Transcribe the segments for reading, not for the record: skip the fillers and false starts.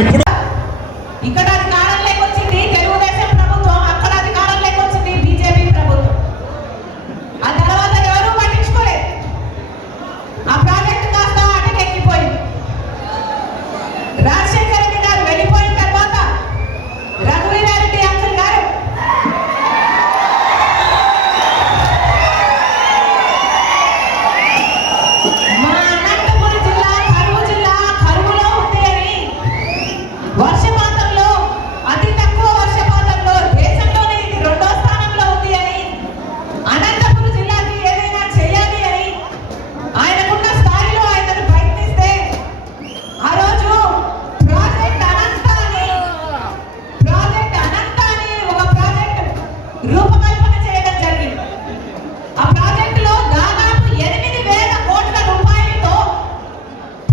ఇప్పుడు ఇక్కడ అధికారంలోకి వచ్చింది తెలుగుదేశం ప్రభుత్వం, అక్కడ అధికారంలోకి వచ్చింది బీజేపీ ప్రభుత్వం. ఆ తర్వాత ఎవరూ పట్టించుకోలేదు. ఆ ప్రాజెక్టు కాస్త అటకెక్కిపోయింది. రాజశేఖర రెడ్డి గారు వెళ్ళిపోయిన తర్వాత రఘువీరారెడ్డి అంకుల్ గారు మా అనంతపురం జిల్లా కరువులో ఉంది అని, వర్షపాతంలో అతి తక్కువ వర్షపాతంలో దేశంలోనే ఇది 2వ స్థానంలో ఉంది అని, అనంతపురం జిల్లాకి ఏదైనా చేయాలి అని ఆయనకున్న స్థాయిలో ఆయన ప్రయత్నిస్తే ఆ రోజు ప్రాజెక్ట్ అనంత అని ఒక ప్రాజెక్ట్ రూపకల్పన చేయడం జరిగింది. ఆ ప్రాజెక్టులో దాదాపు 8,000 కోట్ల రూపాయలతో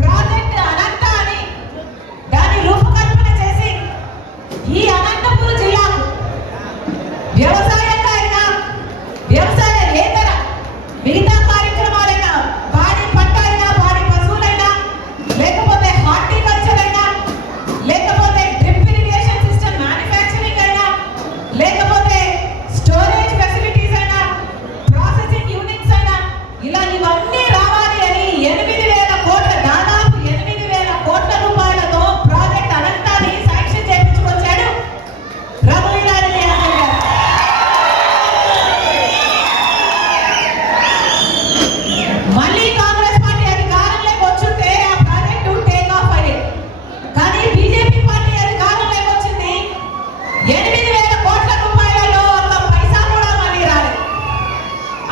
ప్రాజెక్ట్ అనంత అని దాని రూపకల్పన చేసి ఈ అనంతపురం జిల్లాకు వ్యవసాయంగా అయినా వ్యవసాయేతర మిగతా కార్యక్రమాలైనా పాడి పంట అయినా పాడి పశువులైనా లేకపోతే హార్టికల్చర్ అయినా లేకపోతే డ్రిప్ ఇరిగేషన్ సిస్టమ్ మ్యానుఫ్యాక్చరింగ్ అయినా లేకపోతే స్టోరేజ్ ఫెసిలిటీస్ అయినా ప్రాసెసింగ్ యూనిట్స్ అయినా ఇలా ఇవన్నీ రావాలి అని 8,000 కోట్ల దాదాపు 8,000 కోట్ల రూపాయలతో ప్రాజెక్ట్ అనంతాన్ని శాంక్షన్ చేయించుకొచ్చాడు రఘువీరారెడ్డి అంకుల్ గారు. మళ్ళీ కాంగ్రెస్ పార్టీ అధికారంలోకి వచ్చుంటే ఆ ప్రాజెక్టు టేక్ ఆఫ్ అయ్యేది. కానీ బీజేపీ పార్టీ అధికారంలోకి వచ్చింది, 8,000 కోట్ల రూపాయలలో ఒక్క పైసా కూడా మళ్ళీ రాలేదు.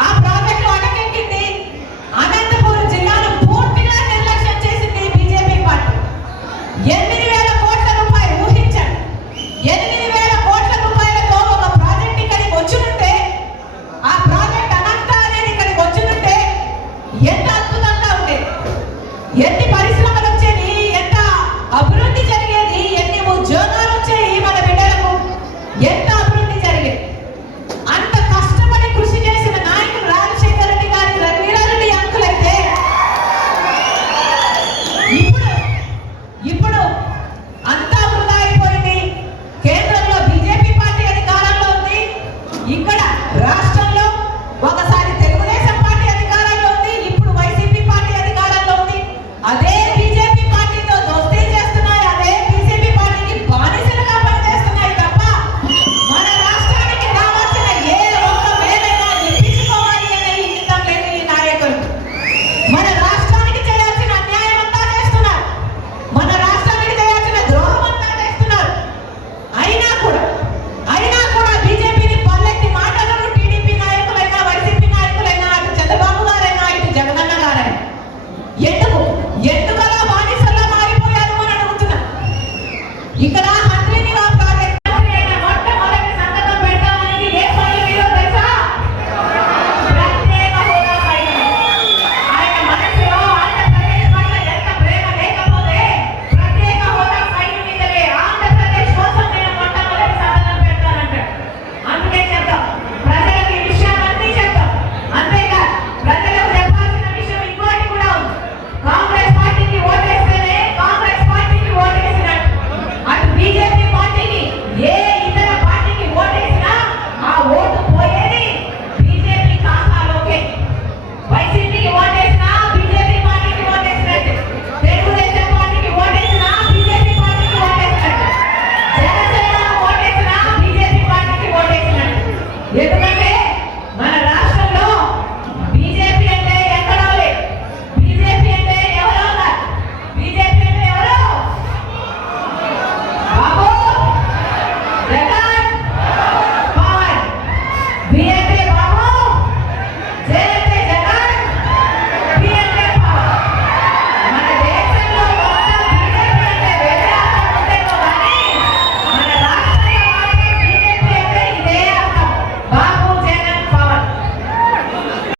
ఆ ప్రాజెక్టు అటకెక్కింది. అనంతపురం జిల్లాను పూర్తిగా నిర్లక్ష్యం చేసింది బీజేపీ పార్టీ. 8,000 కోట్ల రూపాయలు ఊహించండి. 8,000 కోట్ల రూపాయలతో ఒక ప్రాజెక్ట్ ఇక్కడికి వచ్చుంటే, ఆ ప్రాజెక్ట్ అనంత అనేది ఇక్కడికి వచ్చుంటే ఎంత అద్భుతంగా ఉండేది, ఎన్ని పరిశ్రమలు వచ్చేది, ఎంత అభివృద్ధి జరిగేది, ఎన్ని ఉద్యోగాలు వచ్చాయి మన బిడ్డలకు, ఎంత అభివృద్ధి జరిగేది. అంత కష్టపడి కృషి చేసిన నాయకులు రాజశేఖర రెడ్డి గారి రఘువీరారెడ్డి అంకుల్ అయితే ఇప్పుడు అంతా వృధా అయిపోయింది. కేంద్రంలో బీజేపీ పార్టీ అధికారంలో ఉంది, ఇక్కడ రాష్ట్రంలో ఒకసారి తెలుగుదేశం పార్టీ అధికారంలో ఉంది, ఇప్పుడు వైసీపీ పార్టీ అధికారంలో ఉంది. అదే బీజేపీ పార్టీతో దోస్తీ చేస్తున్నాయి, అదే బీజేపీ పార్టీకి బానిసలుగా పనిచేస్తున్నాయి తప్ప మన రాష్ట్రానికి రావాల్సిన ఏ ఒక్క వేలైనా ఇప్పించుకోవాలి అనే ఇంగితం లేని ఈ నాయకులు మన రాష్ట్రానికి చేయాల్సిన అన్యాయం అంతా చేస్తున్నారు, మన రాష్ట్రానికి చేయాల్సిన ద్రోహం అంతా చేస్తున్నారు. అయినా కూడా బీజేపీని పల్లెత్తి మాటలను టీడీపీ నాయకులైనా వైసీపీ నాయకులైనా అటు చంద్రబాబు గారైనా ఇటు జగనన్న గారైనా ఎందుకలా బానిసల్లా మారిపోయారు అని అడుగుతున్నా. ఇక్కడ